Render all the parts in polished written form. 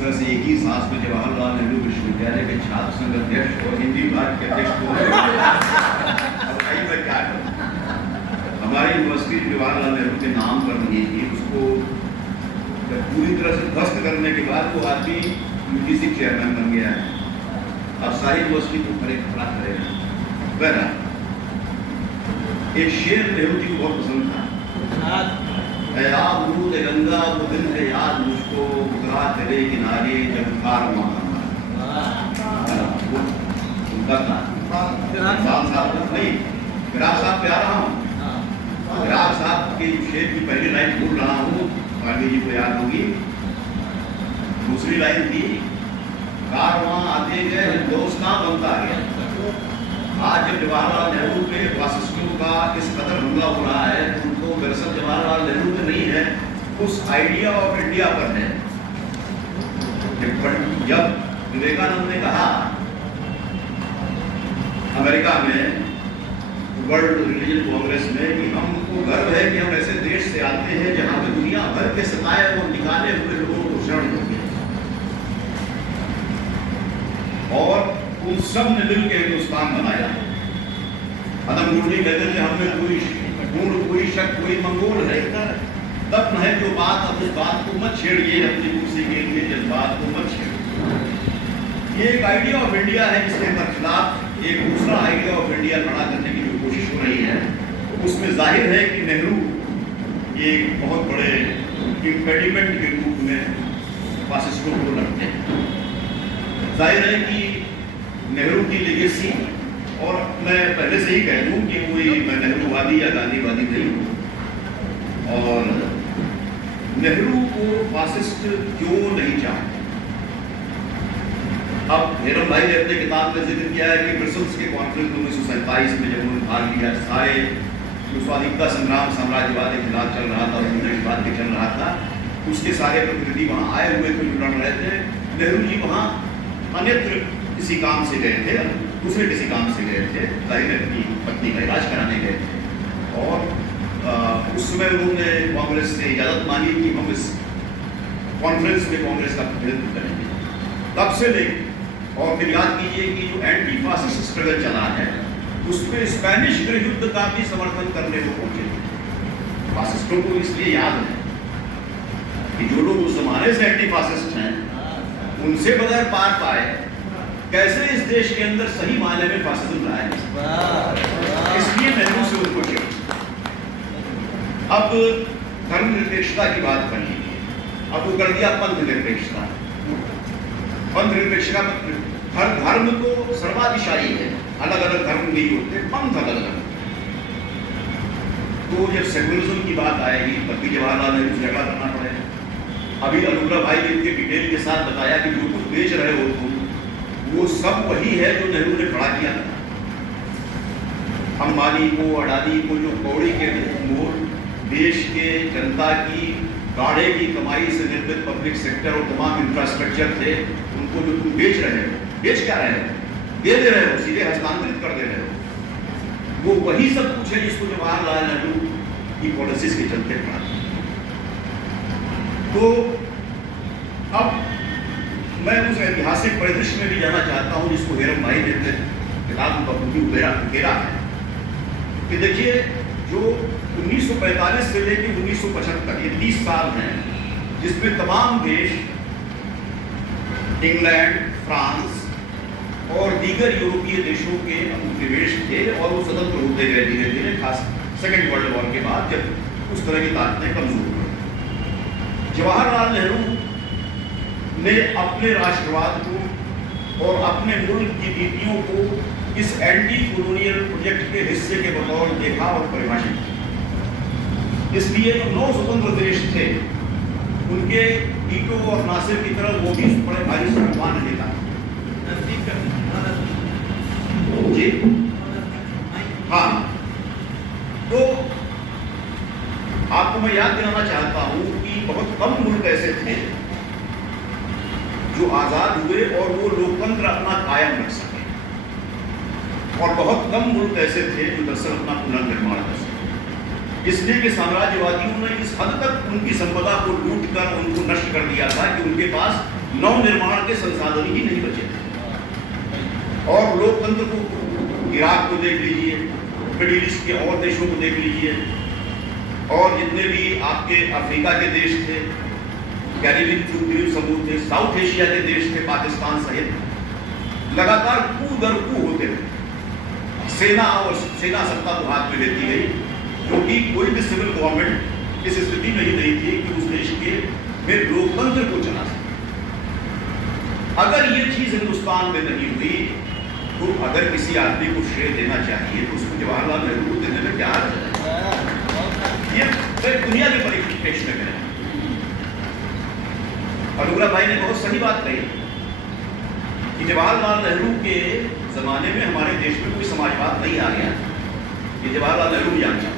तरह से एक ही सांस में जवाहरलाल नेहरू विश्वविद्यालय के छात्र संघ अध्यक्ष और हिंदी विभाग के अध्यक्ष को बताइए मैं क्या करूं। हमारी यूनिवर्सिटी जवाहरलाल नेहरू के नाम पर नहीं थी, उसको पूरी तरह से ध्वस्त करने के बाद वो आदमी यूजीसी चेयरमैन बन गया है। अब सारी यूनिवर्सिटी को खड़ा करेगा। बहरहाल एक शेर नेहरू जी को बहुत पसंद था, याद रूद गंगा वो दिन है याद मुझको उतरा तेरे किनारे जब कार उनका था नहीं विराग साहब पे आ रहा हूँ। विराग साहब के शेर की पहली लाइन भूल रहा हूँ, गांधी जी को याद होगी। दूसरी लाइन थी कार वहां आते गए हिंदुस्तान बनता गया। आज जब जवाहरलाल नेहरू पे वासिष्ठों का इस कदर हमला हो रहा है तो उनको दरअसल जवाहरलाल नेहरू पे नहीं है, उस आइडिया ऑफ इंडिया पर है। जब विवेकानंद ने कहा अमेरिका में वर्ल्ड रिलीजन कांग्रेस में कि हमको गर्व है कि हम ऐसे देश से आते हैं जहां पे दुनिया भर के सताए और निकाले हुए लोगों को शरण देते हैं, और उन सब ने मिलकर हिंदुस्तान बनाया। अदम गुरनी कहते थे हमने कोई गुण कोई शक कोई मंगोल है, तब है जो बात अब उस बात को मत छेड़िए, अपनी कुर्सी के लिए जज्बात को मत छेड़िए। ये एक आइडिया ऑफ इंडिया है जिसके खिलाफ एक दूसरा आइडिया ऑफ इंडिया खड़ा करने की जो कोशिश हो रही है, उसमें जाहिर है कि नेहरू एक बहुत बड़े इम्पेडिमेंट के रूप में फासिस्टों को लगते हैं। जाहिर है कि नेहरू की लेगेसी, और मैं पहले से ही कह दूं कि कोई मैं नेहरूवादी या गांधीवादी नहीं हूं, और नेहरू को फासिस्ट क्यों नहीं चाहते। अब हेरम भाई ने अपने किताब में जिक्र किया है कि ब्रसेल्स के कॉन्फ्रेंस 1947 में जब उन्होंने भाग लिया, सारे जो स्वाधीनता संग्राम साम्राज्यवाद के खिलाफ चल रहा था, ब्रिटिशवाद के चल रहा था, उसके सारे प्रतिनिधि वहां आए हुए थे जो लड़ रहे थे। नेहरू जी वहां अन्यत्र किसी काम से गए थे, दूसरे किसी काम से गए थे, जाहिर है अपनी पत्नी का इलाज कराने गए थे, और उस समय उन्होंने कांग्रेस से इजाजत मांगी कि हम इस कॉन्फ्रेंस में कांग्रेस का प्रतिनिधित्व करेंगे। तब से लेकर और फिर याद कीजिए कि जो एंटी फासिस्ट स्ट्रगल चला है उसमें स्पेनिश गृह युद्ध का भी समर्थन करने को पहुंचे थे। फासिस्टों को इसलिए याद है कि जो लोग उस जमाने से एंटी फासिस्ट हैं उनसे बगैर पार पाए कैसे इस देश के अंदर सही मायने में फासिज्म लाए, इसलिए नेहरू से उनको चिढ़। अब धर्मनिरपेक्षता की बात कर लीजिए, अब वो कर दिया पंथ निरपेक्षता। पंथ निरपेक्षता हर धर्म तो सर्वाधिशायी है, अलग अलग धर्म नहीं होते, पंथ अलग अलग। तो जब सेकुलरिज्म की बात आएगी तब भी जवाहरलाल नेहरू से झगड़ा करना पड़ेगा। अभी अनुग्रह भाई ने इतने डिटेल के साथ बताया कि जो कुछ बेच रहे हो तुम वो सब वही है जो नेहरू ने खड़ा किया था। अंबानी को, अडानी को, जो कौड़ी के मोल देश के जनता की गाड़े की कमाई से निर्मित पब्लिक सेक्टर और तमाम इंफ्रास्ट्रक्चर थे, उनको जो तुम बेच रहे हो, बेच क्या रहे हो, दे दे रहे हो, सीधे हस्तांतरित कर दे रहे हो, वो वही सब कुछ है जिसको जवाहरलाल नेहरू की पॉलिसीज के चलते खड़ा किया। तो अब मैं उस ऐतिहासिक परिदृश्य में भी जाना चाहता हूं जिसको हेरम भाई ने किताब का घेरा है कि देखिए जो 1945 से लेकर 1975 ये 30 साल हैं जिसमें तमाम देश इंग्लैंड, फ्रांस और दीगर यूरोपीय देशों के उपनिवेश थे और वो स्वतंत्र होते गए धीरे धीरे, खास सेकेंड वर्ल्ड वॉर के बाद जब उस तरह की ताकतें कमजोर हुई। जवाहरलाल नेहरू ने अपने राष्ट्रवाद को और अपने मुल्क की नीतियों को इस एंटी कॉलोनियल प्रोजेक्ट के हिस्से के बतौर देखा और परिभाषित किया। इसलिए जो 9 स्वतंत्र देश थे उनके टीटो और नासिर की तरफ वो भी बड़े भारी सम्मान देता जी। हाँ, तो आपको मैं याद दिलाना चाहता हूं कि बहुत कम मुल्क ऐसे थे जो आजाद हुए और वो लोकतंत्र अपना कायम रख सके, और बहुत कम मुल्क ऐसे थे जो दरअसल अपना पुनर्निर्माण कर सके। इसलिए कि साम्राज्यवादियों ने इस हद तक उनकी संपदा को लूट कर उनको नष्ट कर दिया था कि उनके पास नव निर्माण के संसाधन ही नहीं बचे थे। और लोकतंत्र को इराक को देख लीजिए, मिडिल ईस्ट के और देशों को देख लीजिए, और जितने भी आपके अफ्रीका के देश थे, कैरिबियन द्वीप समूह थे, साउथ एशिया के देश थे, पाकिस्तान सहित, लगातार कू दर कू होते थे। सेना सत्ता को हाथ में लेती गई, क्योंकि कोई भी सिविल गवर्नमेंट इस स्थिति में ही नहीं थी कि उस देश के में लोकतंत्र को चला सके। अगर ये चीज हिंदुस्तान में नहीं हुई, तो अगर किसी आदमी को श्रेय देना चाहिए तो उसको जवाहरलाल नेहरू को देने में क्या हर्ज है? ये दुनिया के परिप्रेक्ष्य में है। अनुग्रह भाई ने बहुत सही बात कही कि जवाहरलाल नेहरू के जमाने में हमारे देश में कोई समाजवाद नहीं आ गया। ये जवाहरलाल नेहरू भी जानता।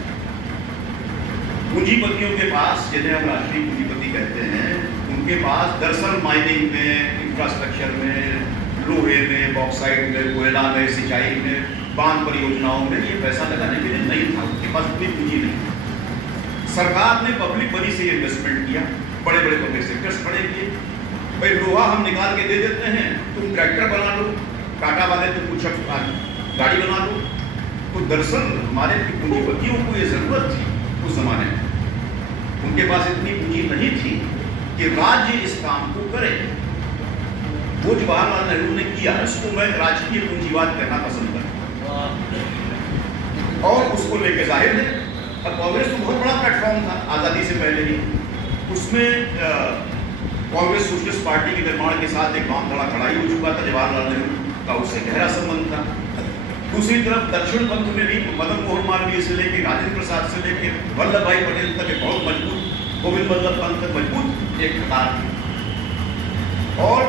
पूंजीपतियों के पास, जिन्हें हम राष्ट्रीय पूंजीपति कहते हैं, उनके पास दरअसल माइनिंग में, इंफ्रास्ट्रक्चर में, लोहे में, बॉक्साइट में, कोयला में, सिंचाई में, बांध परियोजनाओं में ये पैसा लगाने के लिए नहीं था। उनके पास उतनी पूंजी नहीं। सरकार ने पब्लिक मनी से इन्वेस्टमेंट किया, बड़े बड़े पब्लिक सेक्टर्स खड़े किए। भाई लोहा हम निकाल के दे देते हैं, तुम ट्रैक्टर बना लो, टाटा वाले तुम कुछ गाड़ी बना लो। तो दरअसल हमारे पूंजीपतियों को ये जरूरत थी उस जमाने में। उनके पास इतनी पूंजी नहीं थी कि राज्य इस काम को करे। वो जवाहरलाल नेहरू ने किया, इसको मैं राजकीय पूंजीवाद कहना पसंद करता हूं। और उसको लेके जाहिर है, अब कांग्रेस तो बहुत बड़ा प्लेटफॉर्म था आज़ादी से पहले ही। उसमें कांग्रेस सोशलिस्ट पार्टी के निर्माण के साथ एक बाम धड़ा खड़ा ही हो चुका था। जवाहरलाल नेहरू का उससे गहरा संबंध था। दूसरी तरफ दक्षिण पंथ में भी मदन मोहन मालवीय से लेकर राजेंद्र प्रसाद से लेकर वल्लभ भाई पटेल तक एक बहुत मजबूत, गोविंद वल्लभ पंत तक मजबूत एक कतार थी। और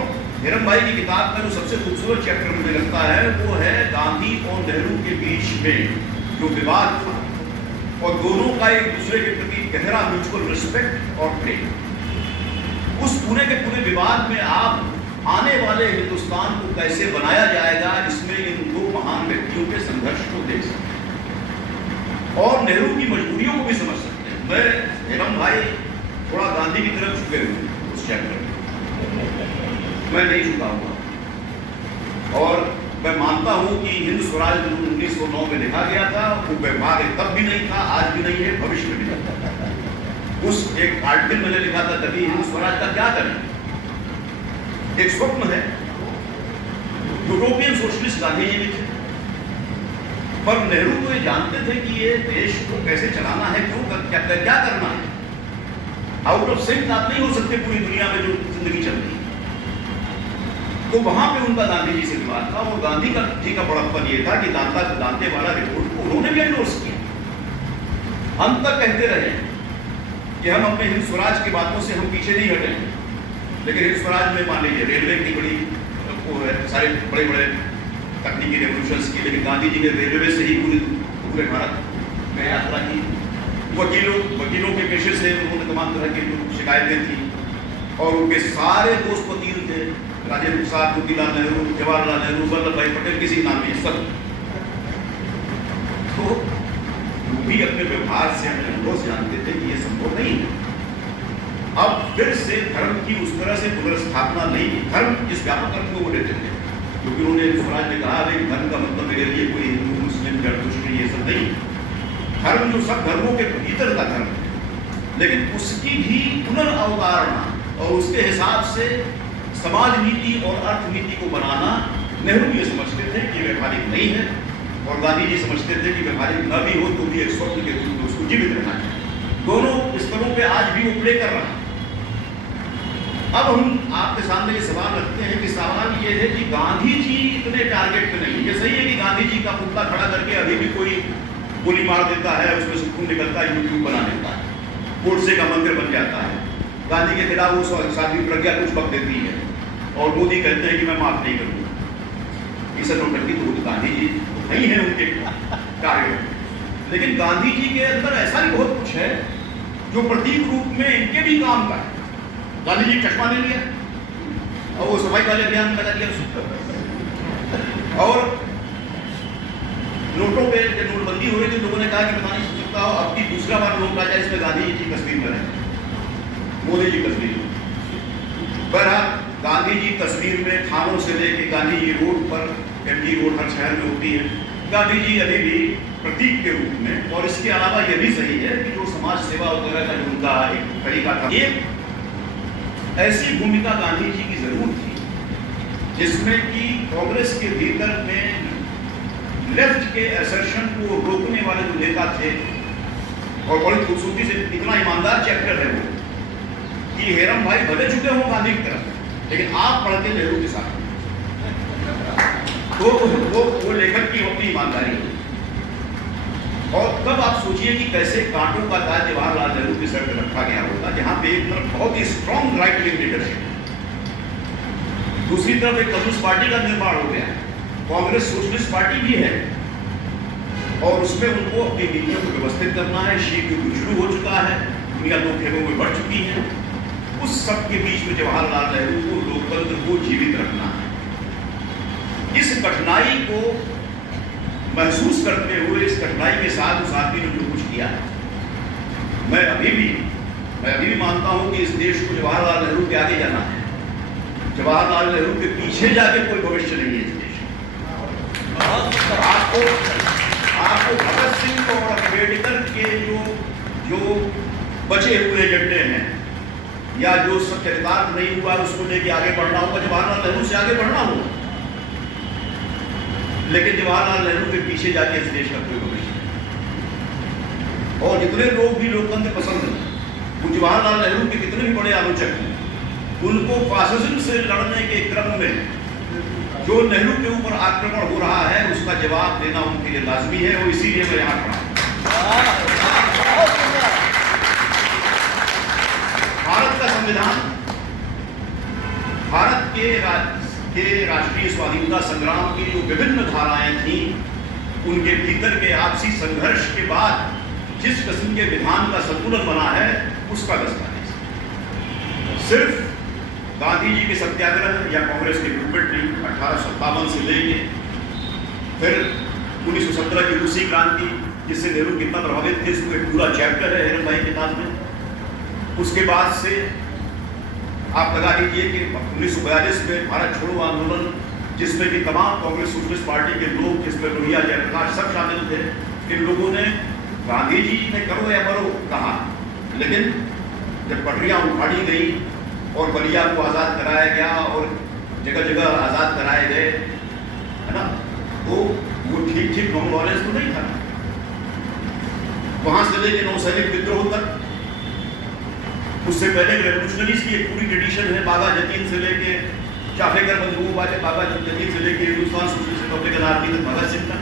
हिरम भाई की किताब का जो सबसे खूबसूरत चैप्टर मुझे लगता है वो है गांधी और नेहरू के बीच में जो विवाद था, और दोनों का एक दूसरे के प्रति गहरा म्यूचुअल रिस्पेक्ट और प्रेम। उस पूरे के पूरे विवाद में आप आने वाले हिंदुस्तान को कैसे बनाया जाएगा, इसमें इन दो महान व्यक्तियों के संघर्ष को देख सकते हैं और नेहरू की मजबूरियों को भी समझ सकते हैं। मैं हिरम भाई थोड़ा गांधी की तरफ झुके हुए उस चैप्टर में, मैं नहीं झुका हुआ। और मैं मानता हूं कि हिंद स्वराज 1909 में लिखा गया था, वो व्यवहार तब भी नहीं था, आज भी नहीं है, भविष्य में भी नहीं। उस एक आर्टिकल मैंने लिखा था तभी, हिंद स्वराज का क्या करें, एक स्वप्न है। यूरोपियन सोशलिस्ट गांधी जी भी थे, पर नेहरू को ये जानते थे कि ये देश को कैसे चलाना है, क्या करना है। आउट ऑफ सिंक आप नहीं हो सकते पूरी दुनिया में जो जिंदगी चल रही है। तो वहां पे उनका गांधी जी से विवाद था, और गांधी जी का बड़प्पन ये था कि दांते वाला रिपोर्ट को उन्होंने भी एंडोर्स किया। अंत तक कहते रहे कि हम अपने हिंद स्वराज की बातों से हम पीछे नहीं हटेंगे। लेकिन हिंद स्वराज में मान लीजिए रेलवे की बड़ी सारे बड़े बड़े तकनीकी रेवोल्यूशंस की, लेकिन गांधी जी ने रेलवे से ही पूरे भारत में यात्रा की। वकीलों के पेशे से उन्होंने तमाम तरह की शिकायतें थी, और उनके सारे दोस्त वकील थे, राजेंद्र प्रसाद, मोतीलाल नेहरू, जवाहरलाल नेहरू, वल्लभ भाई पटेल, किसी नाम नहीं सब। तो वो भी अपने व्यवहार से अपने अनुभव जानते थे कि ये संभव नहीं है। अब फिर से धर्म की उस तरह से पुनर्स्थापना नहीं की। धर्म जिस व्यापक अर्थ में वो लेते थे, क्योंकि उन्होंने स्वराज ने कहा है कि धर्म का मतलब मेरे लिए कोई हिंदू, मुस्लिम, जरदुश्ती ये सब नहीं। धर्म जो सब धर्मों के भीतर का धर्म है, लेकिन उसकी भी पुनर्अवतारणा और उसके हिसाब से समाज नीति और अर्थनीति को बनाना नेहरू ये समझते थे कि व्यवहारिक नहीं है, और गांधी जी समझते थे कि व्यवहारिक न भी हो तो भी एक स्वप्न के रूप में उसको जीवित रहना चाहिए। दोनों स्तरों पे आज भी वो प्ले कर रहा है। अब हम आपके सामने ये सवाल रखते हैं कि सवाल ये है कि गांधी जी इतने टारगेट पे नहीं। ये सही है कि गांधी जी का पुतला खड़ा करके अभी भी कोई गोली मार देता है, उसमें से खून निकलता है, यूट्यूब बना देता है, गोडसे का मंदिर बन जाता है। गांधी के खिलाफ वो साध्वी प्रज्ञा कुछ वक्त देती है, और मोदी कहते हैं कि मैं माफ नहीं करूँगा। ये सब नोटंकी तो गांधी जी नहीं है उनके कार्य। लेकिन गांधी जी के अंदर ऐसा भी बहुत कुछ है जो प्रतीक रूप में इनके भी काम का है। गांधी जी चश्मा ले लिया और वो सफाई वाले अभियान में लगा दिया, और नोटों पे जब नोटबंदी हो रही थी लोगों ने कहा कि पता नहीं सकता हो अब की दूसरा बार नोट आ जाए इसमें गांधी जी की तस्वीर में रहे, मोदी जी की तस्वीर। बहरहाल गांधी जी तस्वीर में थानों से लेके गांधी जी रोड पर, एमजी रोड हर शहर में होती है, गांधी जी अभी भी प्रतीक के रूप में। और इसके अलावा यह भी सही है कि जो समाज सेवा वगैरह का जो उनका एक तरीका था, एक ऐसी भूमिका गांधी जी की जरूर थी जिसमें कि कांग्रेस के भीतर में लेफ्ट के असर्शन को रोकने वाले जो नेता थे, और बड़ी खूबसूरती से इतना ईमानदार चैप्टर है वो कि हेरम भाई भले चुके हों गांधी की तरफ, लेकिन आप पढ़ते नेहरू के साथ, तो वो लेखक की अपनी ईमानदारी है। और तब आप सोचिए कि कैसे कांटों का ताज जवाहरलाल नेहरू के सर पर रखा गया होगा, जहां पे एक तरफ बहुत ही स्ट्रॉन्ग राइट विंग लीडरशिप, दूसरी तरफ एक कम्युनिस्ट पार्टी का निर्माण हो गया, कांग्रेस सोशलिस्ट पार्टी भी है, और उसमें उनको अपनी नीतियों को व्यवस्थित करना है। शीख युद्ध शुरू हो चुका है, दुनिया दो खेलों में बढ़ चुकी है। उस सब के बीच में जवाहरलाल नेहरू को लोकतंत्र को जीवित रखना है। इस कठिनाई को महसूस करते हुए, इस कठिनाई के साथ उस आदमी ने जो कुछ किया, मैं अभी भी मानता हूं कि इस देश को जवाहरलाल नेहरू के आगे जाना है। जवाहरलाल नेहरू के पीछे जाके कोई भविष्य नहीं है इस देश में। आपको भगत सिंह और अम्बेडकर के जो बचे हुए एजेंडे हैं, या जो सब चरितार्थ नहीं हुआ उसको लेके आगे बढ़ना होगा, जवाहरलाल नेहरू से आगे बढ़ना होगा, लेकिन जवाहरलाल नेहरू के पीछे जाके इस देश का कोई भविष्य नहीं। और जितने लोग भी लोकतंत्र पसंद हैं, वो जवाहरलाल नेहरू के कितने भी बड़े आलोचक हैं, उनको फासिज्म से लड़ने के क्रम में जो नेहरू के ऊपर आक्रमण हो रहा है उसका जवाब देना उनके लिए लाजमी है, और इसीलिए मैं यहाँ खड़ा हूं। भारत का संविधान, भारत के राष्ट्रीय स्वाधीनता संग्राम की जो विभिन्न धाराएं थी, उनके भीतर के आपसी संघर्ष के बाद जिस किस्म के विधान का संतुलन बना है, उसका दस्तावेज सिर्फ गांधी जी के सत्याग्रह या कांग्रेस के मूवमेंट नहीं, 1857 से लेके फिर 1917 की रूसी क्रांति, जिससे नेहरू कितना प्रभावित थे, इसको एक पूरा चैप्टर है हेरम भाई किताब में। उसके बाद से आप लगा लीजिए कि 1942 में भारत छोड़ो आंदोलन, जिसमें कि तमाम कांग्रेस सोशलिस्ट पार्टी के लोग, जिसमें लोहिया जयप्रकाश सब शामिल थे, इन लोगों ने गांधी जी ने करो या मरो कहा, लेकिन जब पटरियां उखाड़ी गई और बलिया को आज़ाद कराया गया और जगह जगह आज़ाद कराए गए, है ना, तो वो ठीक नॉन वायलेंस तो नहीं था। वहां से लेकर नौसैनिक विद्रोह तक, उससे पहले रेवोल्यूशनरीज की एक पूरी ट्रेडिशन है, बागा जतीन से लेके चाफेकर बंधुओं वाले, बागा जतीन से लेके हिंदुस्तान सोशलिस्ट रिपब्लिकन आर्मी तक भगत सिंह तक,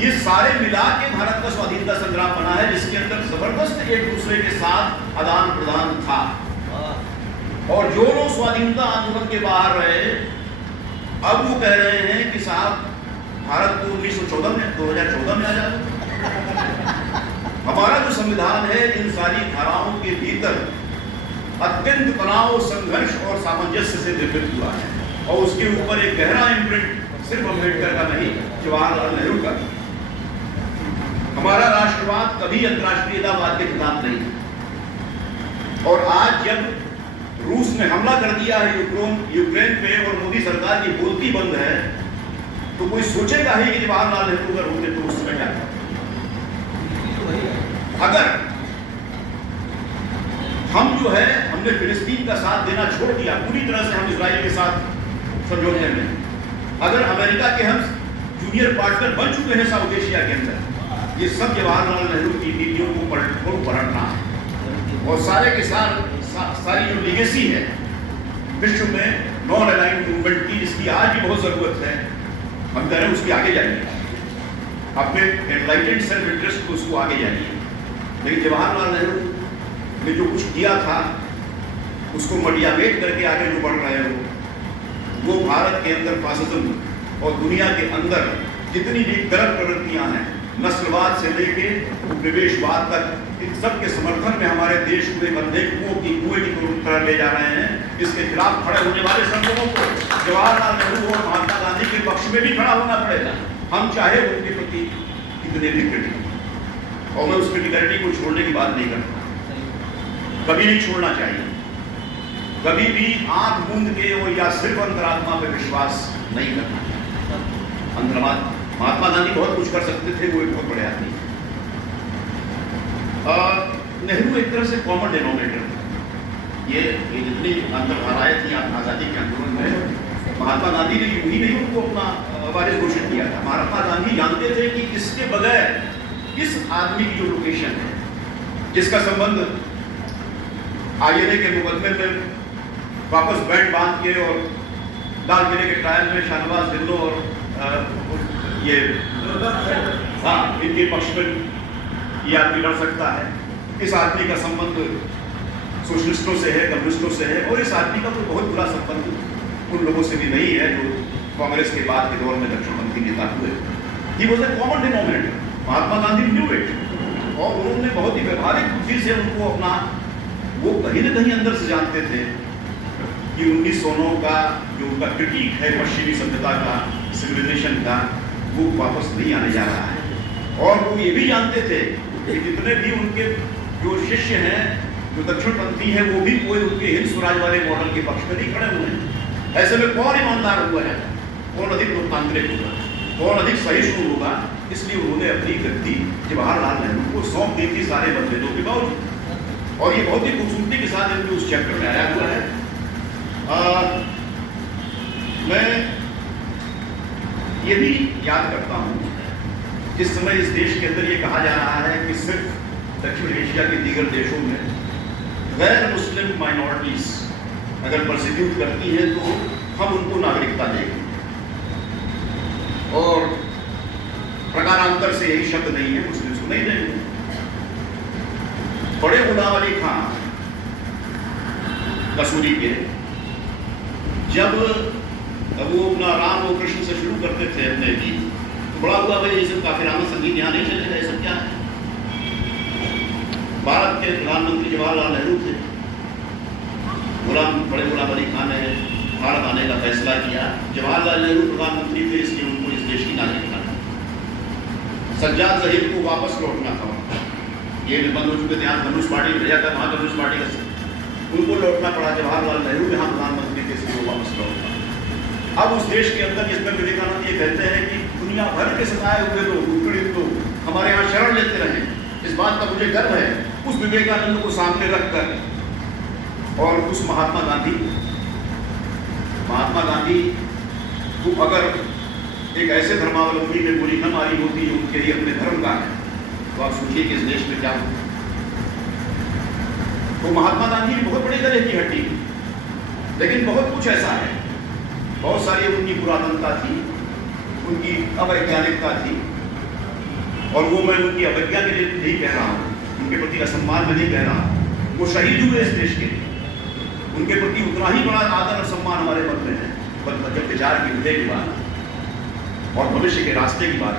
ये सारे मिला के भारत का स्वाधीनता संग्राम बना है, जिसके अंदर जबरदस्त एक दूसरे के साथ आदान प्रदान था। और जो लोग स्वाधीनता आंदोलन के बाहर रहे, अब वो कह रहे हैं कि साहब भारत को 2014 में 2014 में आ जाओ। हमारा जो संविधान है, इन सारी धाराओं के भीतर अत्यंत तनाव, संघर्ष और सामंजस्य से निर्मित हुआ है, और उसके ऊपर एक गहरा इम्प्रिंट सिर्फ अम्बेडकर का नहीं, जवाहरलाल नेहरू का। हमारा राष्ट्रवाद कभी अंतर्राष्ट्रीयतावाद के खिलाफ नहीं है। और आज जब रूस ने हमला कर दिया है यूक्रेन पे और मोदी सरकार की बोलती बंद है, तो कोई सोचेगा ही कि जवाहरलाल नेहरू अगर होते तो उस समय क्या था। अगर हम जो है, हमने फिलिस्तीन का साथ देना छोड़ दिया, पूरी तरह से हम इजराइल के साथ समझौते में, अगर अमेरिका के हम जूनियर पार्टनर बन चुके हैं साउथ एशिया के अंदर, ये सब जवाहरलाल नेहरू की नीतियों को पलटना है। और सारे के सारी जो लीगेसी है विश्व में नॉन अलाइंड मूवमेंट की, जिसकी आज भी बहुत जरूरत है, हम कह रहे हैं उसकी आगे जाइए, अपने एनलाइटेंड सेल्फ इंटरेस्ट को उसको आगे जाइए। लेकिन जवाहरलाल नेहरू ने जो कुछ किया था, उसको मडियामेट करके आगे जो बढ़ रहे हो, वो भारत के अंदर फासिज्म और दुनिया के अंदर जितनी भी गलत प्रवृत्तियां हैं, नस्लवाद से लेके उपनिवेशवाद तक, इन सब के समर्थन में हमारे देश को एक अंधे कुएं की तरह ले जा रहे हैं। इसके खिलाफ खड़े होने वाले सब लोगों को जवाहरलाल नेहरू और महात्मा गांधी के पक्ष में भी खड़ा होना पड़ेगा, हम चाहे उनके प्रति कितने भी क्रिटिकल। और मैं उस क्रिटिकलिटी को छोड़ने की बात नहीं करता, कभी नहीं छोड़ना चाहिए। कभी भी आंख मूंद के वो या सिर्फ अंतरात्मा पे विश्वास नहीं करना चाहिए। महात्मा गांधी बहुत कुछ कर सकते थे, वो एक बहुत बड़े आदमी थे। नेहरू एक तरह से कॉमन डिनोमिनेटर थे। ये जितनी अंतर्धाराएं थी आज़ादी के आंदोलन में, महात्मा गांधी ने यूं ही नहीं उनको अपना वारिस घोषित किया था। महात्मा गांधी जानते थे कि इसके बगैर इस आदमी की जो लोकेशन है, जिसका संबंध आईएनए के मुकदमे में वापस बैंड बांध के और लाल किले के ट्रायल में शाहनवाज ढिल्लों और ये इनके पक्ष में ये आदमी लड़ सकता है। इस आदमी का संबंध सोशलिस्टों से है, कम्युनिस्टों से है, और इस आदमी का तो बहुत बुरा संबंध उन लोगों से भी नहीं है जो कांग्रेस के बाद के दौर में दक्षिणपंथी नेता हुए। He was a common denominator. Mahatma Gandhi knew it, और उन्होंने बहुत ही व्यवहारिक बुद्धि से उनको अपना, वो कहीं न कहीं अंदर से जानते थे कि 1909 का जो उनका क्रिटिक है पश्चिमी सभ्यता का, सिविलाइजेशन का, वो वापस नहीं आने जा रहा है। और वो ये भी जानते थे कि जितने भी उनके जो शिष्य हैं, जो दक्षिणपंथी हैं, वो भी कोई उनके हिंद स्वराज वाले मॉडल के पक्ष में नहीं खड़े हुए हैं। ऐसे में कौन ईमानदार हुआ है, कौन अधिक लोकतांत्रिक होगा, कौन अधिक सहिष्णु होगा? इसलिए उन्होंने अपनी गद्दी जवाहरलाल नेहरू को सौंप दी थी सारे मतभेदों के बावजूद। और ये बहुत ही खूबसूरती के साथ इनके उस चैप्टर में आया हुआ है। मैं ये भी याद करता हूँ, जिस समय इस देश के अंदर ये कहा जा रहा है कि सिर्फ दक्षिण एशिया के दीगर देशों में गैर मुस्लिम माइनॉरिटीज अगर प्रोसिक्यूट करती है तो हम उनको नागरिकता देंगे, और प्रकारांतर से यही शब्द नहीं है, मुस्लिम्स को नहीं देंगे। बड़े गुलाम अली खान कसूरी के, जब वो अपना राम और कृष्ण से शुरू करते थे अपने गीत, तो बड़ा हुआ भाई ये सब काफिराना संगीत यहाँ नहीं चलेगा, ये सब क्या है। भारत के प्रधानमंत्री जवाहरलाल नेहरू थे, बड़े गुलाम अली खान ने भारत आने का फैसला किया। जवाहरलाल नेहरू प्रधानमंत्री थे, इसलिए उनको इस देश की नागरिकता था। सज्जाद जहीर को वापस लौटना था, ये निर्बंध हो चुके थे, यहाँ कम्युनिस्ट पार्टी भेजा था, वहाँ कम्युनिस्ट पार्टी का उनको लौटना पड़ा। जवाहरलाल नेहरू यहाँ प्रधानमंत्री थे, इसलिए वो वापस लौटना। अब उस देश के अंदर, जिसमें विवेकानंद ये कहते हैं कि दुनिया भर के सताए हुए लोग, उत्पीड़ित लोग हमारे यहाँ शरण लेते रहे, इस बात का मुझे गर्व है। उस विवेकानंद को सामने रखकर और उस महात्मा गांधी को अगर एक ऐसे धर्मावलंबी में गोली न मारी होती जो उनके लिए अपने धर्म का है, तो आप सोचिए कि इस देश में क्या होता। तो महात्मा गांधी भी बहुत बड़ी तरह की हड्डी, लेकिन बहुत कुछ ऐसा है, बहुत सारी उनकी पुरातनता थी, उनकी अवैज्ञानिकता थी, और वो मैं उनकी अवज्ञा के लिए नहीं कह रहा हूँ, उनके प्रति असम्मान में नहीं कह रहा हूँ। वो शहीद हुए इस देश के लिए, उनके प्रति उतना ही बड़ा आदर और सम्मान हमारे मन में है। पर जब विचार की उदय की बात और भविष्य के रास्ते की बात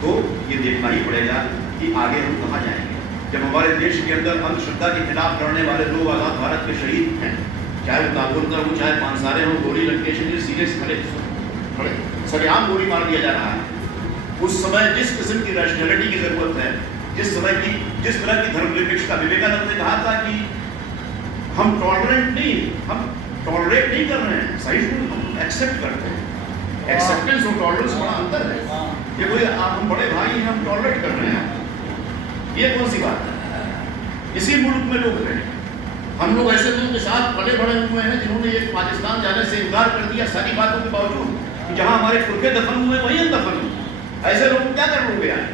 तो ये देखना ही पड़ेगा कि आगे हम कहाँ जाएंगे। जब हमारे देश के अंदर अंधश्रद्धा के खिलाफ लड़ने वाले लोग आज़ाद भारत के शहीद हैं, चाहे वो दाभोलकर हो, चाहे पानसारे हो, गोली लंकेश सीरियस खड़े सरेआम गोली मार दिया जा रहा है। उस समय जिस किस्म की रैशनैलिटी की जरूरत है, जिस तरह की धर्मनिरपेक्षता, विवेकानंद ने कहा था कि हम टॉलरेट नहीं कर रहे हैं, सहिष्णु हम एक्सेप्ट करते हैं। एक्सेप्टेंस और टॉलरेंस बड़ा अंतर है। ये कोई हम बड़े भाई हैं, हम टॉलरेट कर रहे हैं, ये कौन सी बात है? इसी मुल्क में लोग रहे, हम लोग ऐसे लोगों के साथ बड़े हुए हैं जिन्होंने ये पाकिस्तान जाने से इनकार कर दिया सारी बातों के बावजूद, कि जहाँ हमारे पुरखे दफन हुए वहीं हम दफन हुए। ऐसे लोग क्या कर लोगे यार?